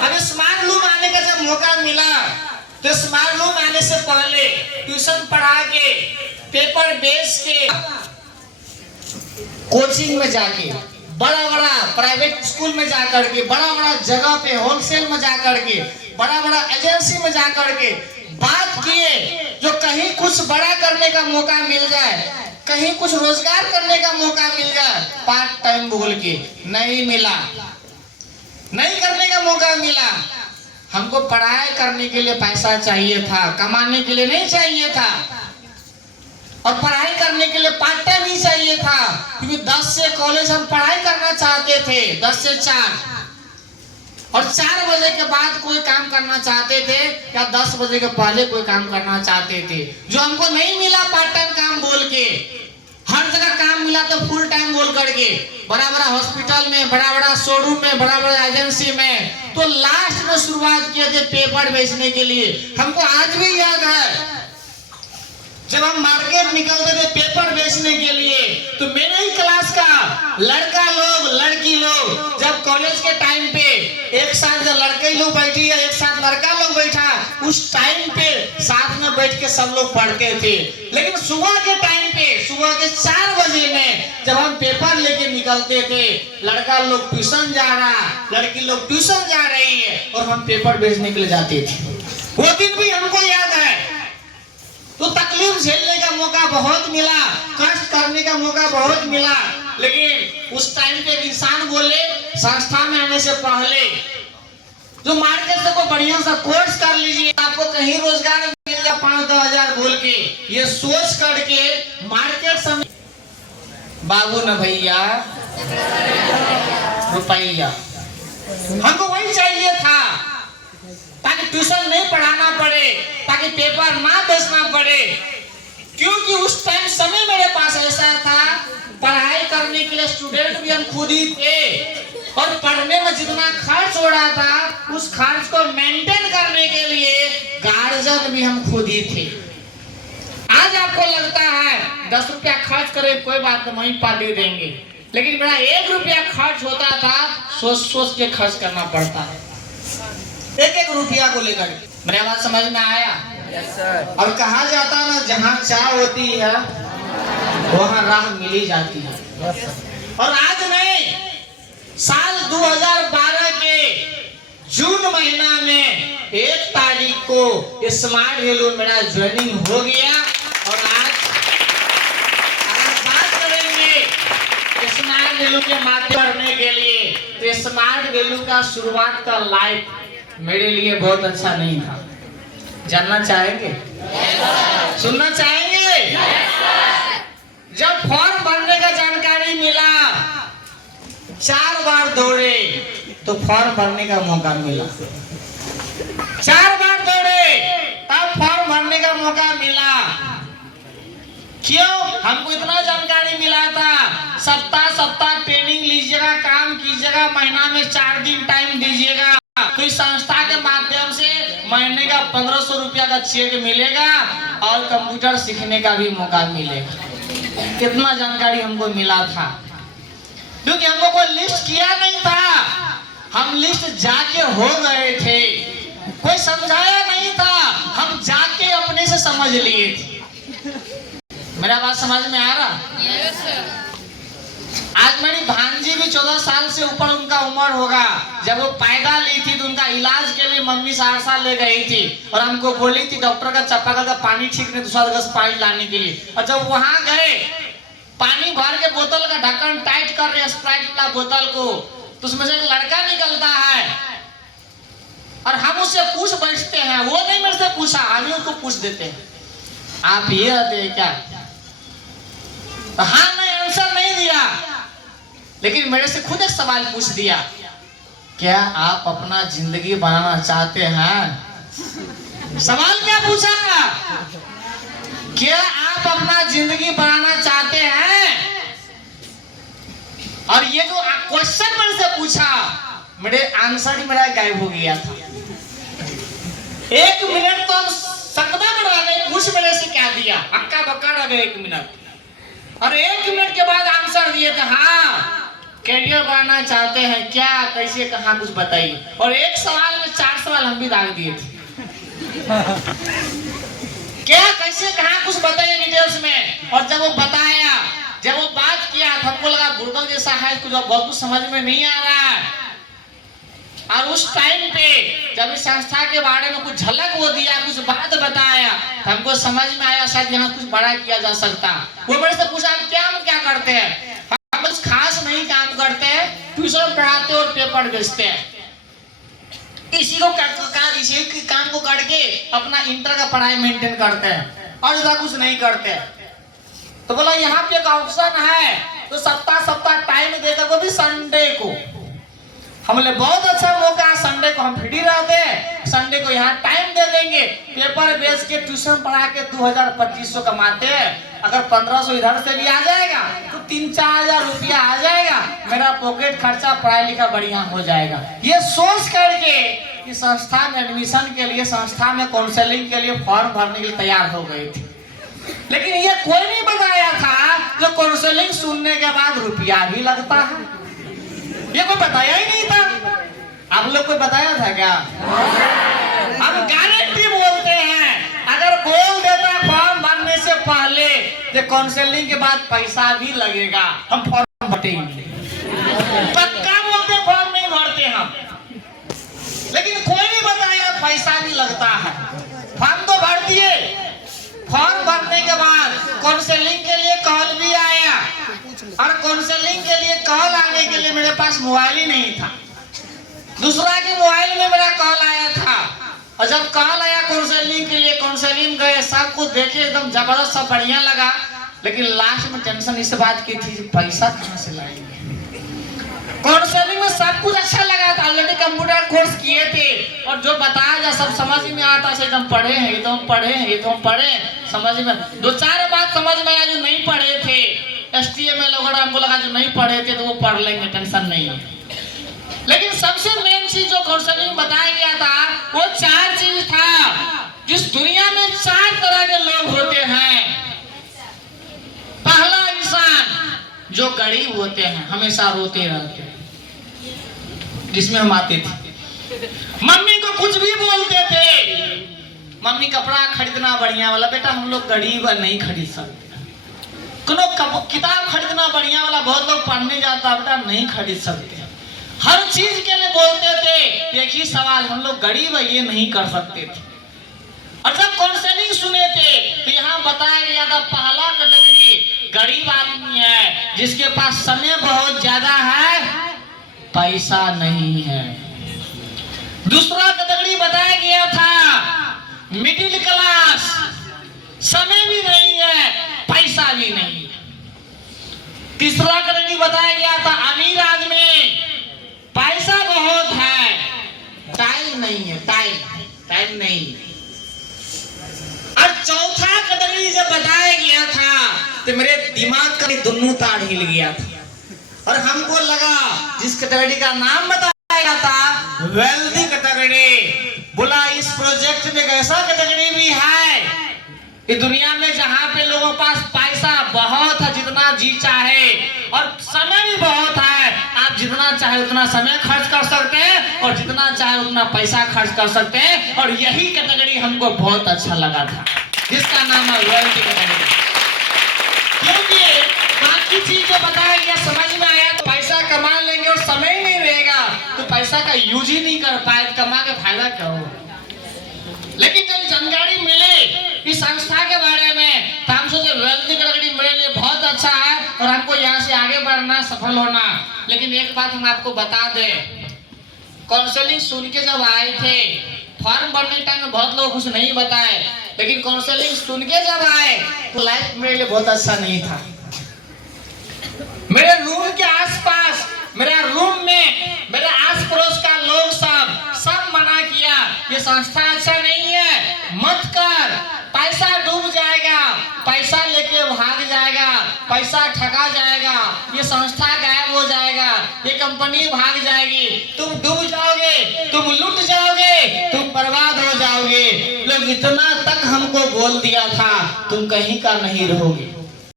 अब smart room आने का जब मौका मिला तो स्मार्ट रूम आने से पहले ट्यूशन पढ़ा के पेपर बेच के कोचिंग में जाके बड़ा बड़ा प्राइवेट स्कूल में जाकर के बड़ा बड़ा जगह पे होलसेल में जाकर के बड़ा बड़ा एजेंसी में जाकर के बात किए जो कहीं कुछ बड़ा करने का मौका मिल जाए, कहीं कुछ रोजगार करने का मौका मिल जाए, पार्ट टाइम बोल के नहीं मिला, नहीं करने का मौका मिला। हमको पढ़ाई करने के लिए पैसा चाहिए था, कमाने के लिए नहीं चाहिए था, और पढ़ाई करने के लिए पार्ट टाइम ही चाहिए था, क्योंकि 10 से कॉलेज हम पढ़ाई करना चाहते थे, 10 से 4, और 4 बजे के बाद कोई काम करना चाहते थे या 10 बजे के पहले कोई काम करना चाहते थे। जो हमको नहीं मिला पार्ट टाइम काम बोल के, हर जगह काम मिला तो फुल टाइम बोल करके, बड़ा बड़ा हॉस्पिटल में, बड़ा बड़ा शोरूम में, बड़ा बड़ा एजेंसी में, तो लास्ट में शुरुआत किए थे पेपर बेचने के लिए। हमको आज भी याद है जब हम मार्केट निकलते थे पेपर बेचने के लिए, तो मेरे ही क्लास का लड़का लोग लड़की लोग जब कॉलेज के टाइम पे एक साथ जब लड़के लोग बैठी या एक साथ लड़का लोग बैठा, उस टाइम पे साथ में बैठ के सब लोग पढ़ते थे। लेकिन सुबह के टाइम पे सुबह के 4 बजे में जब हम पेपर लेके निकलते थे, लड़का लोग ट्यूशन जा रहा, लड़की लोग ट्यूशन जा रही है, और हम पेपर बेचने के लिए जाते थे। वो दिन भी हमको याद है। तो तकलीफ झेलने का मौका बहुत मिला, कष्ट करने का मौका बहुत मिला, लेकिन उस टाइम पे एक इंसान बोले संस्था में आने से पहले जो मार्केट से कोई बढ़िया सा कोर्स कर लीजिए, आपको कहीं रोजगार मिल जाए 5-10 हजार बोल के, ये सोच करके मार्केट से बाबू न भैया रुपया, हमको वही चाहिए था ताकि ट्यूशन नहीं पढ़ाना पड़े, ताकि पेपर ना बेचना पड़े। क्योंकि उस टाइम समय मेरे पास ऐसा था, पढ़ाई करने के लिए स्टूडेंट भी हम खुद ही थे, और पढ़ने में जितना खर्च हो रहा था उस खर्च को मेंटेन करने के लिए गार्जियन भी हम खुद ही थे। आज आपको लगता है 10 रुपया खर्च करे कोई बात नहीं, वहीं पार्टी देंगे, लेकिन मेरा 1 रुपया खर्च होता था, सोच सोच के खर्च करना पड़ता है, एक रुपया को लेकर। मेरी बात समझ में आया? yes, sir. और कहा जाता ना जहाँ चाह होती है वहाँ राह मिली जाती है। yes, और आज नहीं, साल 2012 के जून महीना में 1 तारीख को स्मार्ट वैल्यू मेरा ज्वाइनिंग हो गया, और आज बात करेंगे स्मार्ट वैल्यू के माध्यम करने के लिए। तो स्मार्ट वैल्यू का शुरुआत का लाइफ मेरे लिए बहुत अच्छा नहीं था। जानना चाहेंगे? yes, सुनना चाहेंगे? yes, जब फॉर्म भरने का जानकारी मिला, 4 बार दौड़े तो फॉर्म भरने का मौका मिला, 4 बार दौड़े तब फॉर्म भरने का मौका मिला। क्यों? हमको इतना जानकारी मिला था, सप्ताह ट्रेनिंग लीजिएगा, काम कीजिएगा, महीना में 4 दिन टाइम दीजिएगा, तो इस संस्था के माध्यम से महीने का 1500 रुपया का चेक मिलेगा, और कंप्यूटर सीखने का भी मौका मिलेगा। कितना जानकारी हमको मिला था, क्योंकि हमको कोई लिस्ट किया नहीं था, हम लिस्ट जाके हो गए थे, कोई समझाया नहीं था, हम जाके अपने से समझ लिए थे। मेरा बात समझ में आ रहा? yes, आज मेरी भांजी भी 14 साल से ऊपर उनका उम्र होगा, जब वो पैदा ली थी तो उनका इलाज के लिए मम्मी सहरसा ले गई थी, और हमको बोली थी डॉक्टर का चापाकल का पानी ठीक नहीं, दूसरा जगह पानी लाने के लिए। और जब वहां गए, पानी भर के बोतल का ढक्कन टाइट कर रहे स्प्राइट वाला बोतल को, तो उसमें से एक लड़का निकलता है, और हम उससे पूछ बैठते हैं, वो नहीं मेरे से पूछा, हम ही उसको पूछ देते हैं, आप ये रहते हैं क्या? तो हाँ नहीं आंसर नहीं दिया, लेकिन मेरे से खुद एक सवाल पूछ दिया, क्या आप अपना जिंदगी बनाना चाहते हैं? सवाल क्या पूछा? क्या आप अपना जिंदगी बनाना चाहते हैं? और ये जो क्वेश्चन मेरे से पूछा, मेरे आंसर ही मेरा गायब हो गया था। 1 मिनट तो हम सकदा में रह गए, पूछ मेरे से क्या दिया, हक्का बक्का रह गए 1 मिनट, और 1 मिनट के बाद आंसर दिए थे, हाँ कैरियर बनाना चाहते हैं, क्या कैसे कहाँ कुछ बताइए। और एक सवाल में 4 सवाल हम भी दाग दिए थे। क्या कैसे कहाँ कुछ बताइए डिटेल्स में। और जब वो बताया, जब वो बात किया तो हमको लगा बुड़बक जैसा है, कुछ बहुत कुछ समझ में नहीं आ रहा है। और उस टाइम पे जब इस संस्था के बारे में कुछ झलक वो दिया, कुछ बात बताया, तो हमको समझ में आया शायद यहाँ कुछ बड़ा किया जा सकता। वो मेरे से पूछा हम क्या करते हैं। हम कुछ खास नहीं काम करते हैं, ट्यूशन पढ़ाते और पेपर बेचते हैं। इसी काम को करके अपना इंटर का पढ़ाई मेंटेन करते हैं और ज्यादा कुछ नहीं करते। तो बोला यहाँ पे एक ऑप्शन है, तो सप्ताह टाइम देकर, वो भी संडे को। हमने बहुत अच्छा मौका, संडे को हम फ्री रहते हैं, संडे को यहाँ टाइम दे देंगे, पेपर बेच के ट्यूशन पढ़ा के 2000-2500 कमाते हैं। अगर 1500 इधर से भी आ जाएगा तो 3-4 रुपया आ जाएगा, मेरा पॉकेट खर्चा पढ़ाई लिखा बढ़िया हो जाएगा। ये सोच करके कि संस्था में एडमिशन के लिए, संस्था में काउंसलिंग के लिए फॉर्म भरने के लिए तैयार हो गए थे। लेकिन ये कोई नहीं बताया था जो काउंसलिंग सुनने के बाद रुपया भी लगता है, ये कोई बताया ही नहीं था। आप लोग कोई बताया था क्या? हम गारंटी बोलते हैं, अगर बोल देता फॉर्म भरने से पहले कि काउंसलिंग के बाद पैसा भी लगेगा, हम फॉर्म भरेंगे। पक्का बोलते फॉर्म नहीं भरते हम। लेकिन कोई नहीं बताया पैसा भी लगता है। फॉर्म तो भर दिए, फॉर्म भरने के बाद काउंसलिंग के लिए कॉल भी आया, और काउंसलिंग के लिए कॉल आने के लिए मेरे पास मोबाइल ही नहीं था। दूसरा के मोबाइल में मेरा कॉल आया था, और जब कॉल आया काउंसलिंग के लिए, काउंसलिंग गए, सब कुछ देखे, एकदम जबरदस्त, सब बढ़िया लगा। लेकिन लास्ट में टेंशन इस बात की थी पैसा कहाँ से लाएंगे। काउंसलिंग में सब कुछ अच्छा लगा था, ऑलरेडी कंप्यूटर कोर्स किए थे, और जो बताया जा सब समझ में आता था। एकदम पढ़े हैं, समझ में 2-4 बात समझ में आया जो नहीं पढ़े थे। HTML वगैरह हमको लगा जो नहीं पढ़े थे तो वो पढ़ लेंगे, टेंशन नहीं है। लेकिन सबसे मेन चीज जो काउंसलिंग बताया गया था, वो 4 चीज था। जिस दुनिया में 4 तरह के लोग होते हैं। पहला इंसान जो गरीब होते हैं, हमेशा रोते रहते हैं, जिसमें हम आते थे। मम्मी को कुछ भी बोलते थे, मम्मी कपड़ा खरीदना बढ़िया वाला, बेटा हम लोग गरीब नहीं खरीद सकते। किताब खरीदना बढ़िया वाला, बहुत लोग पढ़ने जाता, बेटा नहीं खरीद सकते। हर चीज के लिए बोलते थे, एक ही सवाल, हम लोग गरीब है ये नहीं कर सकते थे। और जब काउंसलिंग सुने थे तो यहाँ बताया गया था पहला कैटेगरी गरीब आदमी है, जिसके पास समय बहुत ज्यादा है, पैसा नहीं है। दूसरा कैटेगरी बताया गया था मिडिल क्लास, समय भी नहीं है, पैसा भी नहीं है। तीसरा कैटेगरी बताया गया था अमीर आदमी, पैसा बहुत है, टाइम नहीं है, टाइम नहीं है। और चौथा कैटेगरी जब बताया गया था तो मेरे दिमाग का दोनों तार हिल गया था, और हमको लगा जिस कैटेगरी का नाम बताया गया था वेल्दी कैटेगरी। बोला इस प्रोजेक्ट में एक ऐसा कैटेगरी भी है कि दुनिया में जहाँ पे लोगों के पास पैसा बहुत है, जितना जी चाहे, और समय भी बहुत है, आप जितना चाहे उतना समय खर्च कर सकते हैं और जितना चाहे उतना पैसा खर्च कर सकते हैं। और यही कैटेगरी हमको बहुत अच्छा लगा था, जिसका नाम है वेल्दी कैटेगरी। क्योंकि बाकी चीज जो बताया गया समझ में आया, तो पैसा कमा लेंगे और समय ही नहीं रहेगा तो पैसा का यूज ही नहीं कर पाए, कमा के फायदा क्या हो। लेकिन जब जानकारी मिले इस संस्था के बारे में, तो हम सोचे वेल्दी कैटेगरी मेरे लिए बहुत अच्छा है और हमको यहाँ से आगे बढ़ना, सफल होना। लेकिन एक बात हम आपको बता दें, काउंसलिंग सुन के जब आए थे, फॉर्म भरने टाइम में बहुत लोग कुछ नहीं बताए, लेकिन काउंसलिंग सुन के जब आए तो लाइफ मेरे लिए बहुत अच्छा नहीं था। मेरे रूम के आसपास, मेरा रूम में मेरे आस पड़ोस का लोग सब मना किया, ये संस्था अच्छा नहीं है, मत कर, पैसा डूब जाएगा, पैसा लेके भाग जाएगा, पैसा ठगा जाएगा, ये संस्था गायब हो जाएगा, ये कंपनी भाग जाएगी, तुम डूब जाओगे, तुम लुट जाओगे, तुम बर्बाद हो जाओगे। लोग इतना तक हमको बोल दिया था, तुम कहीं का नहीं रहोगे।